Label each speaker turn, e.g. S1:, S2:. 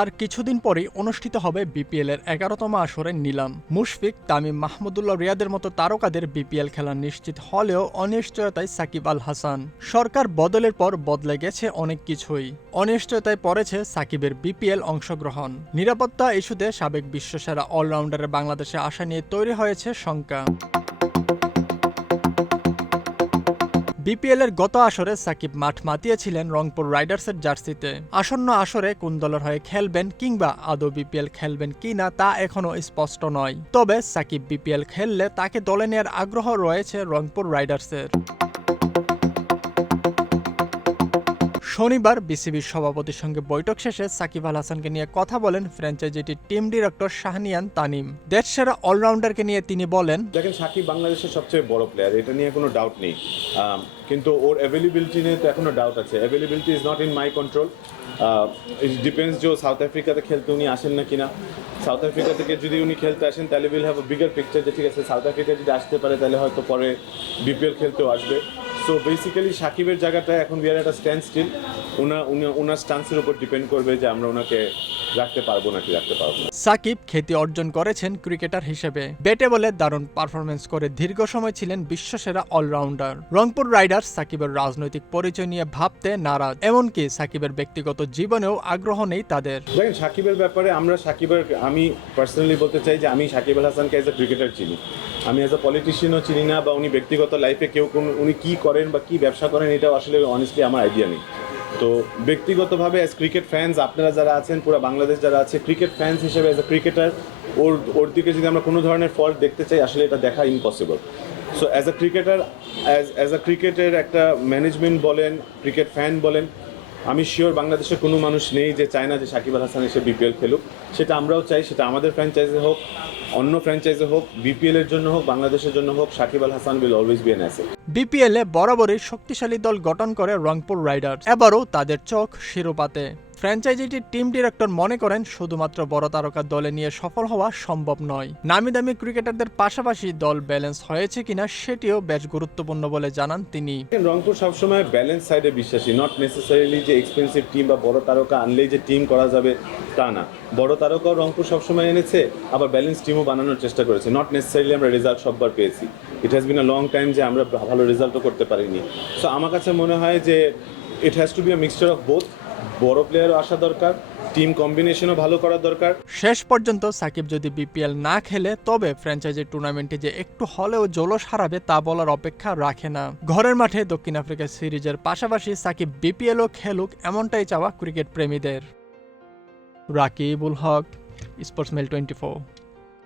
S1: আর কিছুদিন পরেই অনুষ্ঠিত হবে বিপিএল এর এগারোতম আসরের নিলাম। মুশফিক, তামিম মাহমুদুল্লাহ, রিয়াদের মতো তারকাদের বিপিএল খেলা নিশ্চিত হলেও অনিশ্চয়তায় সাকিব আল হাসান। সরকার বদলের পর বদলে গেছে অনেক কিছুই। অনিশ্চয়তায় পড়েছে সাকিবের বিপিএল অংশগ্রহণ। নিরাপত্তা ইস্যুতে সাবেক বিশ্বসেরা অলরাউন্ডারের বাংলাদেশে আসা নিয়ে তৈরি হয়েছে শঙ্কা। বিপিএল এর গত আসরে সাকিব মাঠ মাতিয়েছিলেন রংপুর রাইডার্সের জার্সিতে। আসন্ন আসরে কোন দলের হয়ে খেলবেন কিংবা আদৌ বিপিএল খেলবেন কি না তা এখনও স্পষ্ট নয়। তবে সাকিব বিপিএল খেললে তাকে দলে নেয়ার আগ্রহ রয়েছে রংপুর রাইডার্সের। শনিবার বিসিবির সভাপতির সঙ্গে বৈঠক শেষে সাকিব আল হাসানকে নিয়ে কথা বলেন ফ্র্যাঞ্চাইজিটির টিম ডিরেক্টর শাহনিয়ান তানিম। দেশসেরা অলরাউন্ডারকে নিয়ে তিনি বলেন,
S2: দেখেন, সাকিব বাংলাদেশের সবচেয়ে বড় প্লেয়ার এটা নিয়ে কোনো ডাউট নেই। কিন্তু ওর অ্যাভেলেবিলিটি নিয়ে তো এখনও ডাউট আছে। Availability is not in my control it depends যে সাউথ আফ্রিকাতে খেলতে উনি আসেন না কিনা। সাউথ আফ্রিকা থেকে যদি উনি খেলতে আসেন, তাহলে উইল হ্যাভ বিগার পিকচার যে ঠিক আছে সাউথ আফ্রিকা যদি আসতে পারে, তাহলে হয়তো পরে বিপিএল খেলতেও আসবে। সো বেসিক্যালি সাকিবের জায়গাটা এখন বিয়ার একটা স্ট্যান্ড স্টিল ওনার ওনার স্টান্সের উপর ডিপেন্ড করবে যে আমরা ওনাকে রাখতে পারব নাকি রাখতে পারব না।
S1: সাকিব খ্যাতি অর্জন করেছেন ক্রিকেটার হিসেবে। ব্যাটে বলে দারুণ পারফরমেন্স করে দীর্ঘ সময় ছিলেন বিশ্বসেরা অলরাউন্ডার রংপুর রাইডার্স সাকিবের রাজনৈতিক পরিচয় নিয়ে ভাবতে নারাজ এমনকি সাকিবের ব্যক্তিগত জীবনেও আগ্রহ নেই তাদের।
S2: দেখেন সাকিবের ব্যাপারে আমরা সাকিবের আমি পার্সোনালি বলতে চাই যে আমি সাকিব আল হাসানকে অ্যাজ এ ক্রিকেটার চিনি। আমি অ্যাজ এ পলিটিশিয়ানও চিনি না বা উনি ব্যক্তিগত লাইফে কেউ কোন উনি কী করেন বা কী ব্যবসা করেন এটাও আসলে অনেস্টলি আমার আইডিয়া নেই। তো ব্যক্তিগতভাবে অ্যাজ ক্রিকেট ফ্যান্স আপনারা যারা আছেন, পুরো বাংলাদেশ যারা আছে ক্রিকেট ফ্যান্স হিসেবে অ্যাজ এ ক্রিকেটার ওর ওর দিকে যদি আমরা কোনো ধরনের ফল্ট দেখতে চাই, আসলে এটা দেখা impossible so as a cricketer as as a ক্রিকেটের একটা ম্যানেজমেন্ট বলেন ক্রিকেট ফ্যান বলেন, আমি শিওর বাংলাদেশের কোনো মানুষ নেই যে চায় না যে সাকিব আল হাসান এসে বিপিএল খেলুক। সেটা আমরাও চাই, সেটা আমাদের ফ্র্যাঞ্চাইজে হোক, অন্য ফ্র্যাঞ্চাইজে হোক বিপিএলের জন্য হোক, বাংলাদেশের জন্য হোক, Shakib Al Hasan will always be an asset
S1: BPL বরাবরই শক্তিশালী দল গঠন করে রংপুর রাইডার্স। এবারও তাদের চোখ শিরোপাতে। ফ্র্যাঞ্চাইজিটির টিম ডিরেক্টর মনে করেন, শুধুমাত্র বড় তারকা দলে নিয়ে সফল হওয়া সম্ভব নয়। নামি দামি ক্রিকেটারদের পাশাপাশি দল ব্যালেন্স হয়েছে কিনা সেটিও বেশ গুরুত্বপূর্ণ বলে জানান তিনি।
S2: রংপুর সবসময় ব্যালেন্স সাইডে বিশ্বাসী নট নেসেসারিলি যে এক্সপেন্সিভ টিম বা বড় তারকা আনলেই যে টিম করা যাবে তা না। বড় তারকাও রংপুর সবসময় এনেছে, আবার ব্যালেন্স টিমও বানানোর চেষ্টা করেছে। নট নেসেসারিলি আমরা রেজাল্ট সববার পেয়েছি। It has been a long time যে আমরা ভালো রেজাল্টও করতে পারিনি। সো আমার কাছে মনে হয় যে it has to be a mixture of both বড় প্লেয়ারও আসা দরকার টিম কম্বিনেশনও ভালো করা দরকার।
S1: শেষ পর্যন্ত সাকিব যদি বিপিএল না খেলে, তবে ফ্র্যাঞ্চাইজি টুর্নামেন্টে যে একটু হলেও জলস হারাবে, তা বলার অপেক্ষা রাখে না। ঘরের মাঠে দক্ষিণ আফ্রিকা সিরিজের পাশাপাশি সাকিব বিপিএলও খেলুক, এমনটাই চাওয়া ক্রিকেট প্রেমীদের। Rakibul Haque sports mail twenty